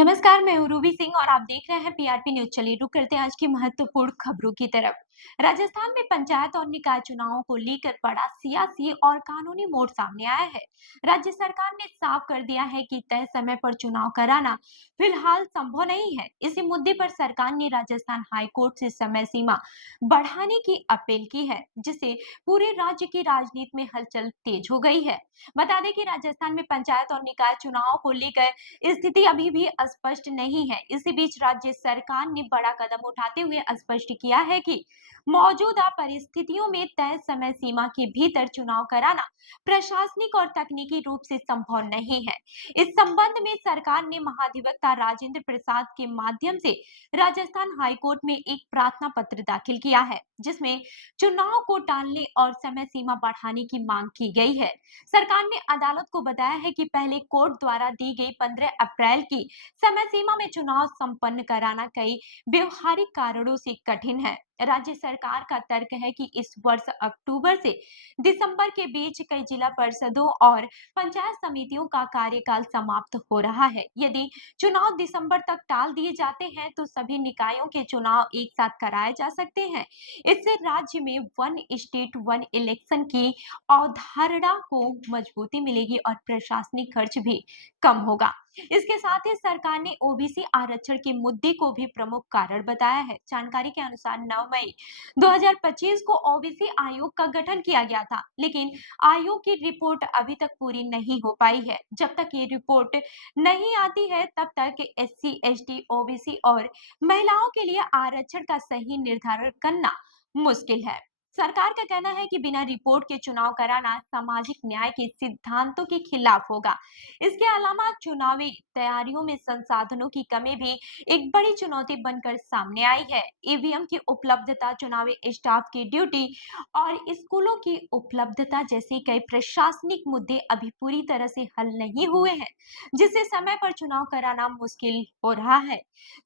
नमस्कार, मैं हूँ रूबी सिंह और आप देख रहे हैं पीआरपी न्यूज। चलिए रुक करते हैं आज की महत्वपूर्ण खबरों की तरफ। राजस्थान में पंचायत और निकाय चुनावों को लेकर बड़ा सियासी और कानूनी मोड़ सामने आया है। राज्य सरकार ने साफ कर दिया है कि तय समय पर चुनाव कराना फिलहाल संभव नहीं है। इसी मुद्दे पर सरकार ने राजस्थान हाई कोर्ट से समय सीमा बढ़ाने की अपील की है, जिससे पूरे राज्य की राजनीति में हलचल तेज हो गई है। बता दें कि राजस्थान में पंचायत और निकाय चुनाव को लेकर स्थिति अभी भी स्पष्ट नहीं है। इसी बीच राज्य सरकार ने बड़ा कदम उठाते हुए स्पष्ट किया है कि मौजूदा परिस्थितियों में तय समय सीमा के भीतर चुनाव कराना प्रशासनिक और तकनीकी रूप से संभव नहीं है। इस संबंध में सरकार ने महाधिवक्ता राजेंद्र प्रसाद के माध्यम से राजस्थान हाईकोर्ट में एक प्रार्थना पत्र दाखिल किया है, जिसमें चुनाव को टालने और समय सीमा बढ़ाने की मांग की गई है। सरकार ने अदालत को बताया है कि पहले कोर्ट द्वारा दी गई 15 अप्रैल की समय सीमा में चुनाव संपन्न कराना कई व्यवहारिक कारणों से कठिन है। राज्य सरकार का तर्क है कि इस वर्ष अक्टूबर से दिसंबर के बीच कई जिला परिषदों और पंचायत समितियों का कार्यकाल समाप्त हो रहा है। यदि चुनाव दिसंबर तक टाल दिए जाते हैं तो सभी निकायों के चुनाव एक साथ कराए जा सकते हैं। इससे राज्य में वन स्टेट वन इलेक्शन की अवधारणा को मजबूती मिलेगी और प्रशासनिक खर्च भी कम होगा। इसके साथ ही सरकार ने ओबीसी आरक्षण के मुद्दे को भी प्रमुख कारण बताया है। जानकारी के अनुसार 9 मई 2025 को ओबीसी आयोग का गठन किया गया था, लेकिन आयोग की रिपोर्ट अभी तक पूरी नहीं हो पाई है। जब तक ये रिपोर्ट नहीं आती है, तब तक एससी, एसटी, ओबीसी और महिलाओं के लिए आरक्षण का सही निर्धारण करना मुश्किल है। सरकार का कहना है कि बिना रिपोर्ट के चुनाव कराना सामाजिक न्याय के सिद्धांतों के खिलाफ होगा। इसके अलावा चुनावी तैयारियों में संसाधनों की कमी भी एक बड़ी चुनौती बनकर सामने आई है। ईवीएम की उपलब्धता, चुनावी स्टाफ की ड्यूटी और स्कूलों की उपलब्धता जैसे कई प्रशासनिक मुद्दे अभी पूरी तरह से हल नहीं हुए हैं, जिससे समय पर चुनाव कराना मुश्किल हो रहा है।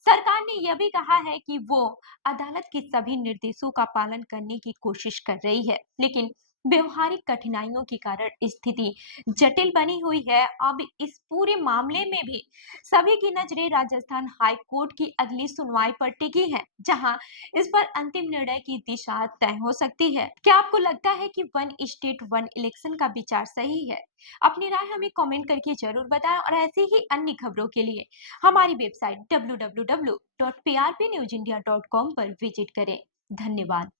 सरकार ने यह भी कहा है कि वो अदालत के सभी निर्देशों का पालन करने की कोशिश कर रही है, लेकिन व्यवहारिक कठिनाइयों के कारण स्थिति जटिल बनी हुई है। अब इस पूरे मामले में भी सभी की नजरें राजस्थान हाई कोर्ट की अगली सुनवाई पर टिकी है, जहां इस पर अंतिम निर्णय की दिशा तय हो सकती है। क्या आपको लगता है कि वन स्टेट वन इलेक्शन का विचार सही है? अपनी राय हमें कमेंट करके जरूर बताएं और ऐसी ही अन्य खबरों के लिए हमारी वेबसाइट www.prpnewsindia.com पर विजिट करें। धन्यवाद।